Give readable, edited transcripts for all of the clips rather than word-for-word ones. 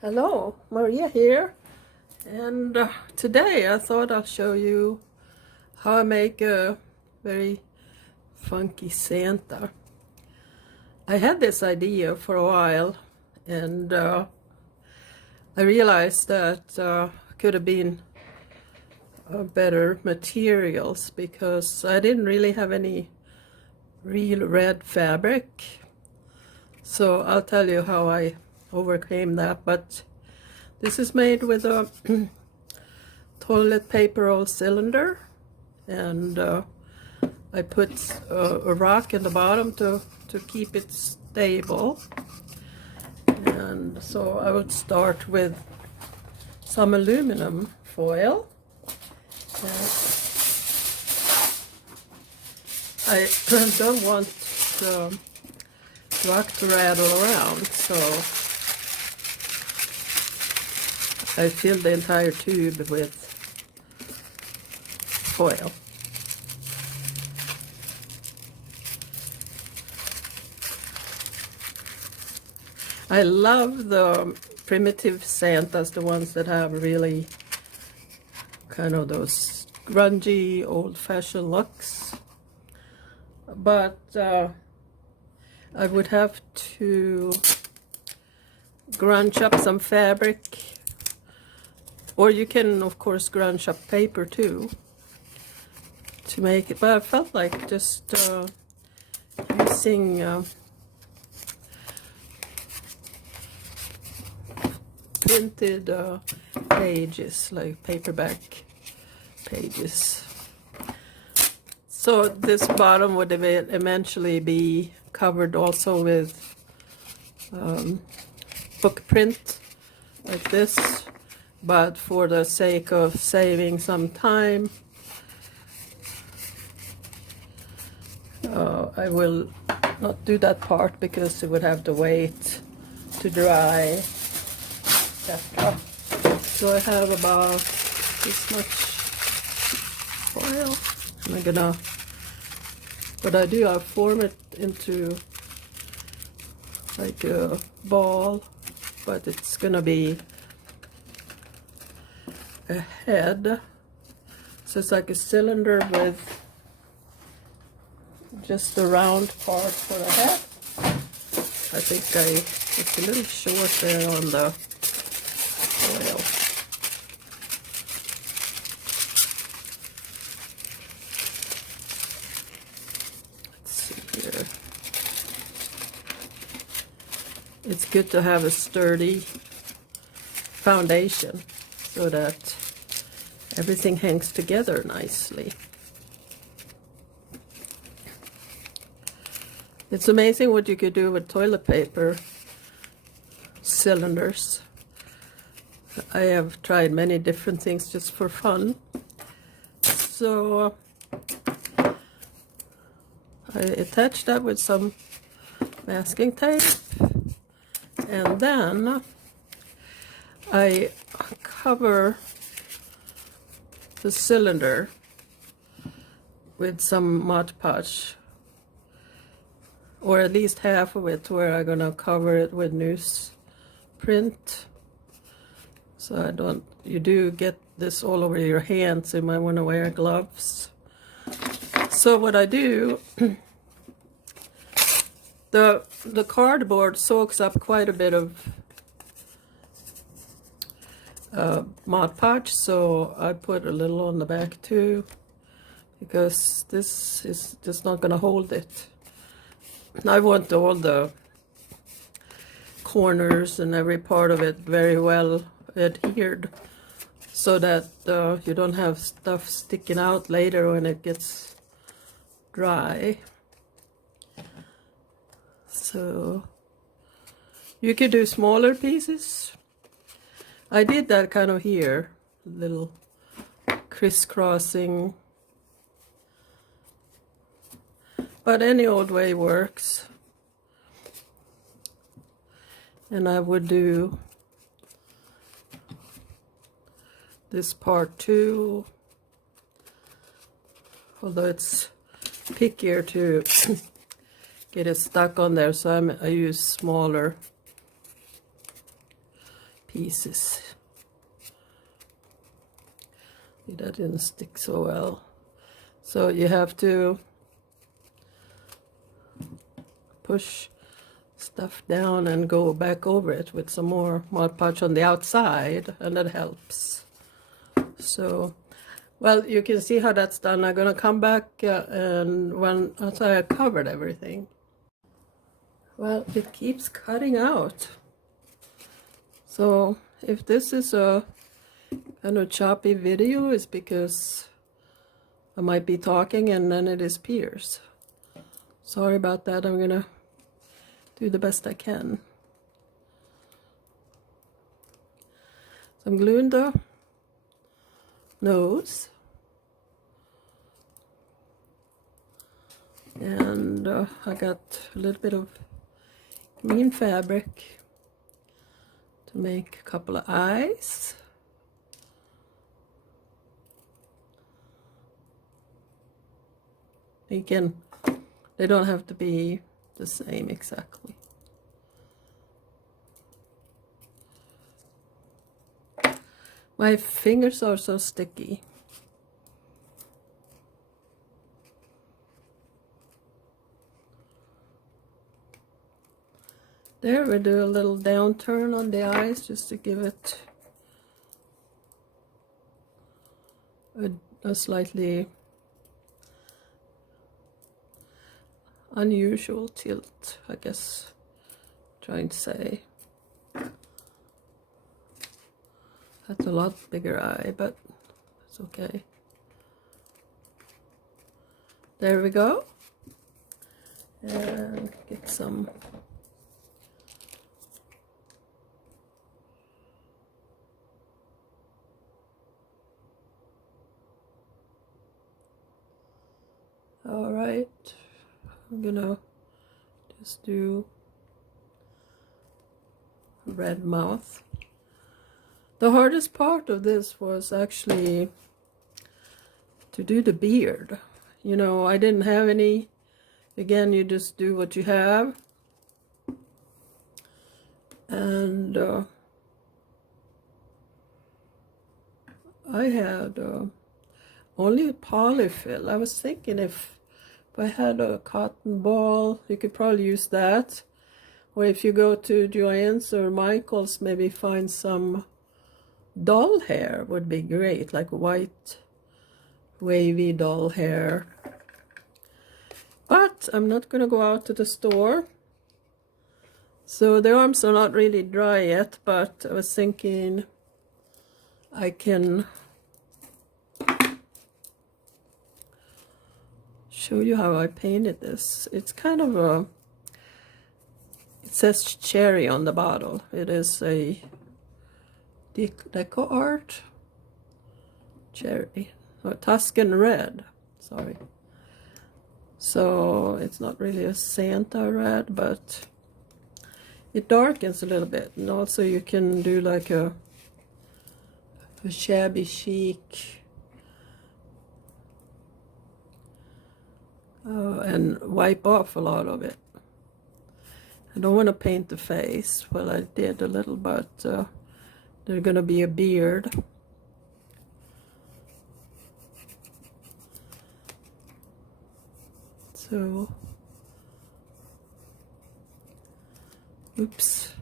Hello, Maria here, and today I thought I'll show you how I make a very funky Santa. I had this idea for a while, and I realized that could have been better materials because I didn't really have any real red fabric. So I'll tell you how I overcame that, but this is made with a toilet paper roll cylinder, and I put a rock in the bottom to keep it stable. And so I would start with some aluminum foil. I don't want the rock to rattle around, so I filled the entire tube with foil. I love the primitive Santas, the ones that have really kind of those grungy, old-fashioned looks. But I would have to grunge up some fabric, or you can of course grunge up paper too to make it, but I felt like just using printed pages, like paperback pages. So this bottom would eventually be covered also with book print like this, but for the sake of saving some time, I will not do that part because it would have to wait to dry, etc. So I have about this much foil. I'm gonna, what I do, I form it into like a ball, but it's gonna be a head. So it's like a cylinder with just a round part for the head. I think it's a little short there on the foil. It's good to have a sturdy foundation so that everything hangs together nicely. It's amazing what you could do with toilet paper cylinders. I have tried many different things just for fun. So I attached that with some masking tape. And then I cover the cylinder with some Mod Podge, or at least half of it, where I'm gonna cover it with newsprint. So I don't, you do get this all over your hands, so you might want to wear gloves. So what I do, the cardboard soaks up quite a bit of Mod Podge, so I put a little on the back too, because this is just not going to hold it. I want all the corners and every part of it very well adhered, so that you don't have stuff sticking out later when it gets dry. So you could do smaller pieces. I did that kind of here, little crisscrossing, but any old way works. And I would do this part too, although it's pickier to get it stuck on there, so I use smaller pieces. See, that didn't stick so well. So you have to push stuff down and go back over it with some more Mod Podge on the outside, and that helps. So, well, you can see how that's done. I'm gonna come back and once I covered everything. Well, it keeps cutting out. So if this is a kind of choppy video, it's because I might be talking and then it disappears. Sorry about that. I'm gonna do the best I can. So I'm gluing the nose, and I got a little bit of green fabric to make a couple of eyes. Again, they don't have to be the same exactly. My fingers are so sticky. There, we do a little downturn on the eyes just to give it a slightly unusual tilt, I guess, trying to say. That's a lot bigger eye, but it's okay. There we go. And get some all right. I'm gonna just do red mouth. The hardest part of this was actually to do the beard. You know, I didn't have any. Again, you just do what you have. And I had only a polyfill. I was thinking if I had a cotton ball, you could probably use that. Or if you go to Joann's or Michael's, maybe find some doll hair would be great, like white wavy doll hair. But I'm not gonna go out to the store, so the arms are not really dry yet, but I was thinking I can show you how I painted this. It's kind of a, it says cherry on the bottle. It is a deco art cherry, or Tuscan red, sorry. So it's not really a Santa red, but it darkens a little bit. And also you can do like a shabby chic and wipe off a lot of it. I don't want to paint the face. Well, I did a little, but there's gonna be a beard. So, oops.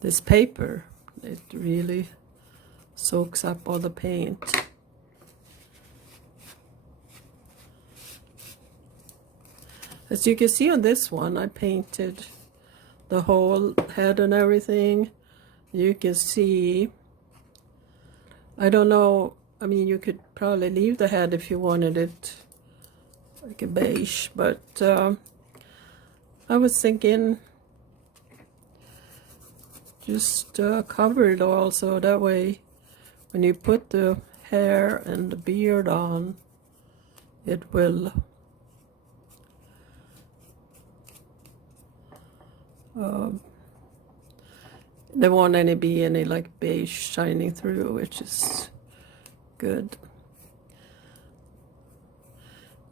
This paper, it really soaks up all the paint. As you can see on this one, I painted the whole head and everything. You can see, I don't know, I mean, you could probably leave the head if you wanted it like a beige, but I was thinking just cover it all, so that way when you put the hair and the beard on, it will there won't be any like beige shining through, which is good.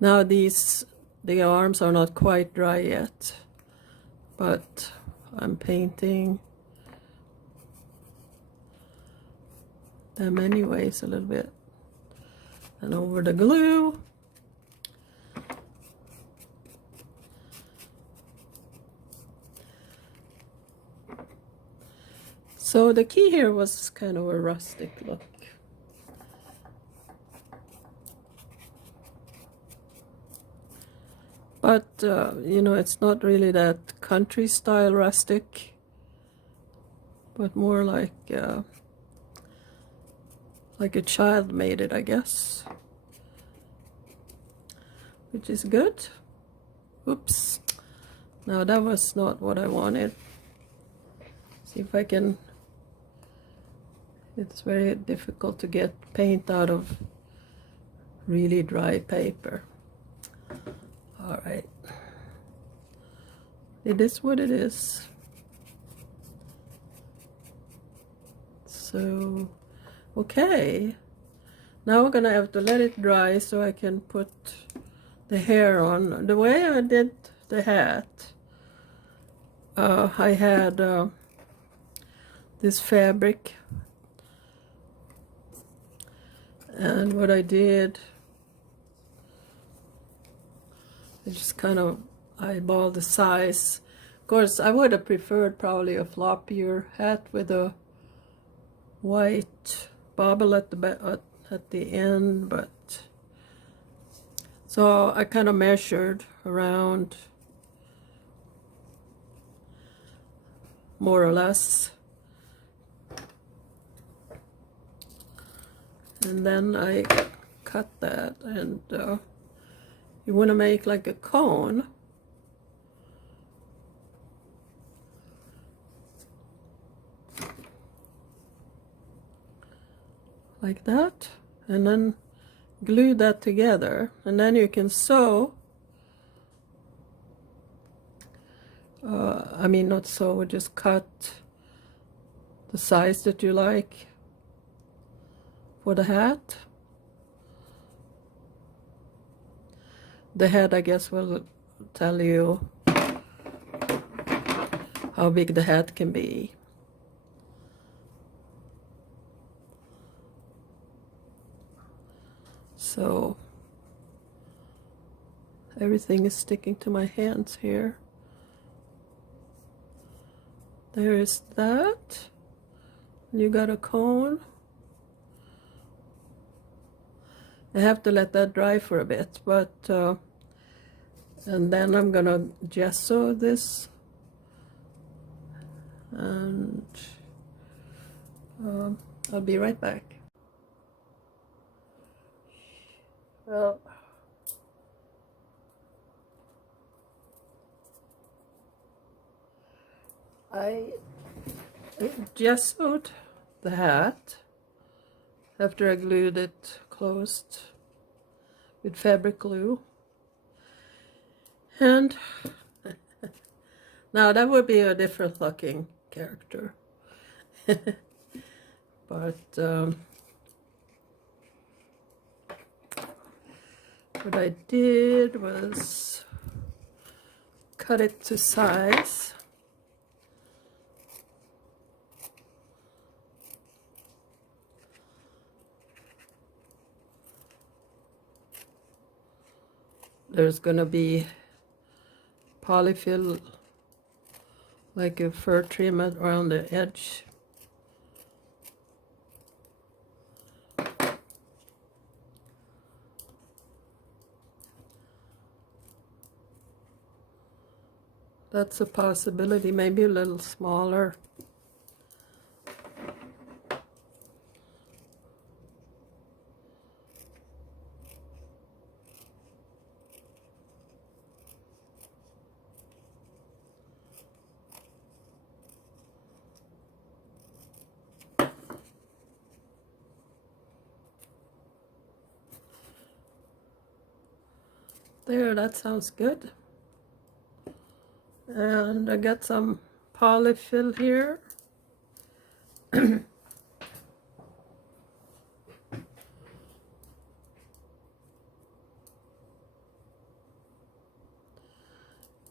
Now these The arms are not quite dry yet, but I'm painting them anyways a little bit. And over the glue. So the key here was kind of a rustic look. But, you know, it's not really that country style rustic, but more like a child made it, I guess. Which is good. Oops. Now that was not what I wanted. See if I can. It's very difficult to get paint out of really dry paper. All right. It is what it is. So, okay. Now we're gonna have to let it dry so I can put the hair on. The way I did the hat, I had this fabric, and what I did, I just kind of eyeballed the size. Of course, I would have preferred probably a floppier hat with a white bobble at the end, but so I kind of measured around more or less, and then I cut that, and you want to make like a cone. Like that, and then glue that together, and then you can sew. I mean, not sew, just cut the size that you like for the hat. The head, I guess, will tell you how big the hat can be. So everything is sticking to my hands here. There is that. You got a cone. I have to let that dry for a bit, but and then I'm gonna gesso this, and I'll be right back. Well, I gessoed the hat after I glued it closed with fabric glue, and now that would be a different looking character. But what I did was cut it to size. There's gonna be polyfill, like a fur trim around the edge. That's a possibility, maybe a little smaller. There, that sounds good. And I got some polyfill here.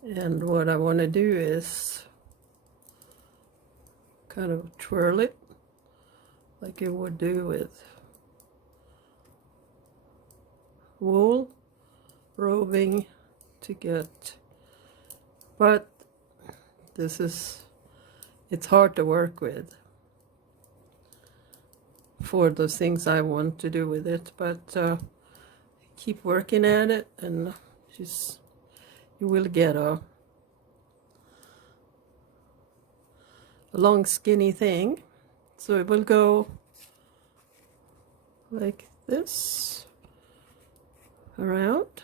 And what I want to do is kind of twirl it like you would do with wool roving to get, but it's hard to work with for the things I want to do with it, but keep working at it, and you will get a long skinny thing. So it will go like this around.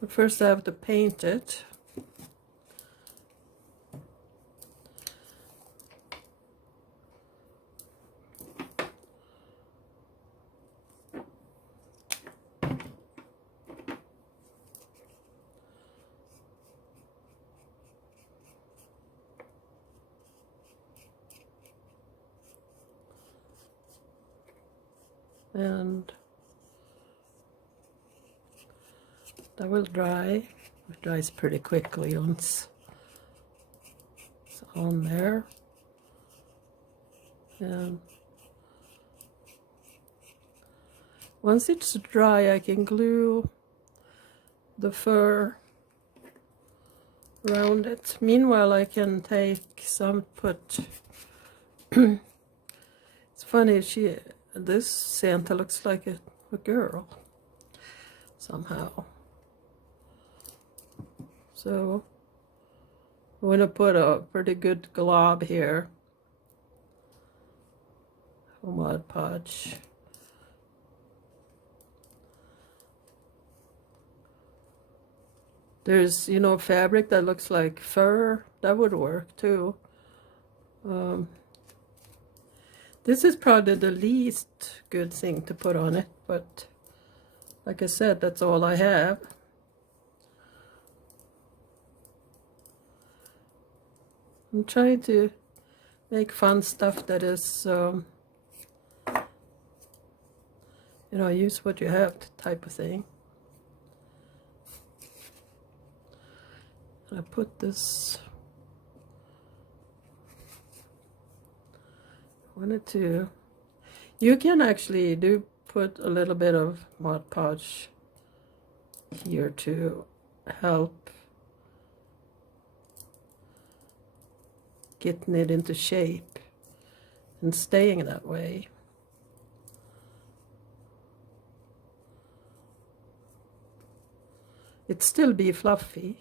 But first I have to paint it. And that will dry. It dries pretty quickly once it's on there. And once it's dry, I can glue the fur around it. Meanwhile, I can take some, it's funny, this Santa looks like a girl somehow. So I'm going to put a pretty good glob here for Mod Podge. There's, fabric that looks like fur. That would work too. This is probably the least good thing to put on it, but like I said, that's all I have. I'm trying to make fun stuff that is, use what you have type of thing. I put this, you can actually put a little bit of Mod Podge here to help getting it into shape and staying that way. It'd still be fluffy.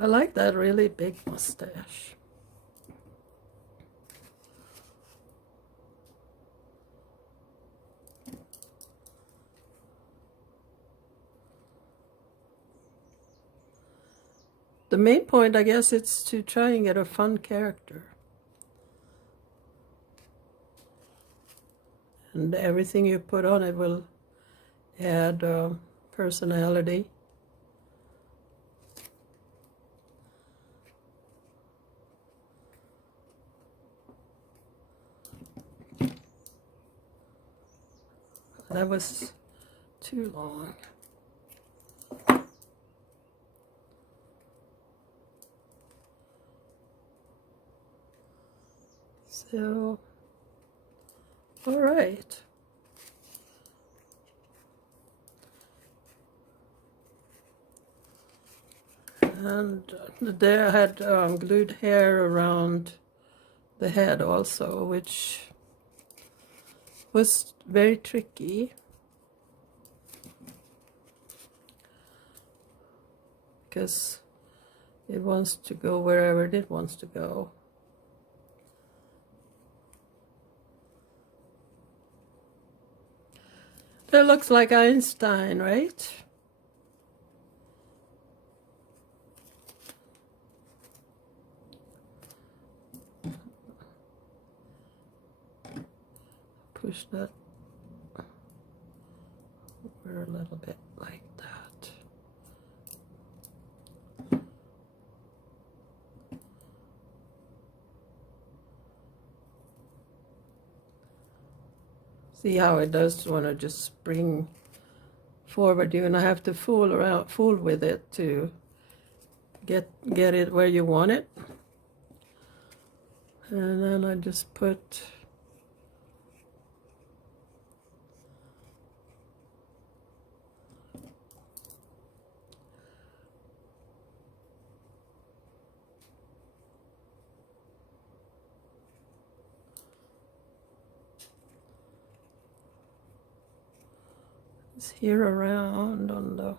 I like that really big mustache. The main point, I guess, it's to try and get a fun character. And everything you put on it will add personality. That was too long. So, all right. And there I had glued hair around the head also, which was very tricky because it wants to go wherever it wants to go. That looks like Einstein, right? Push that over a little bit like that. See how it does want to just spring forward. You're gonna have to fool with it to get it where you want it. And then I just put this here around on the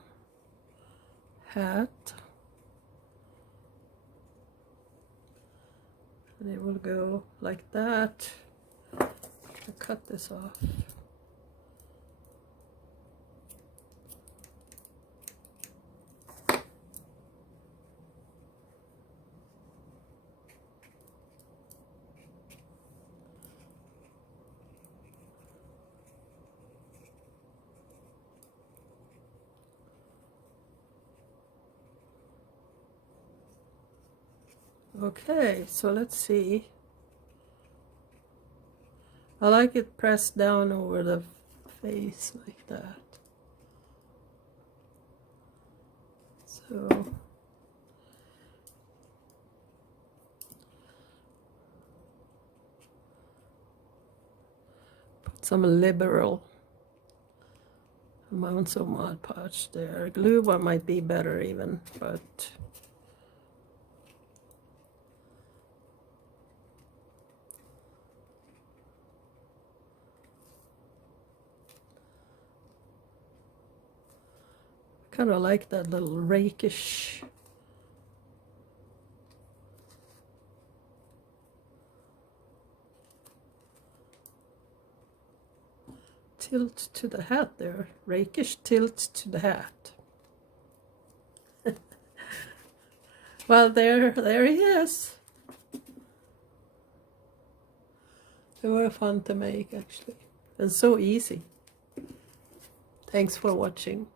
hat. And it will go like that. I'll cut this off. Okay, so let's see. I like it pressed down over the face like that. So put some liberal amounts of Mod Podge there. Glue one might be better even, but kind of like that little rakish tilt to the hat there. Rakish tilt to the hat. Well, there he is. They were fun to make, actually, and so easy. Thanks for watching.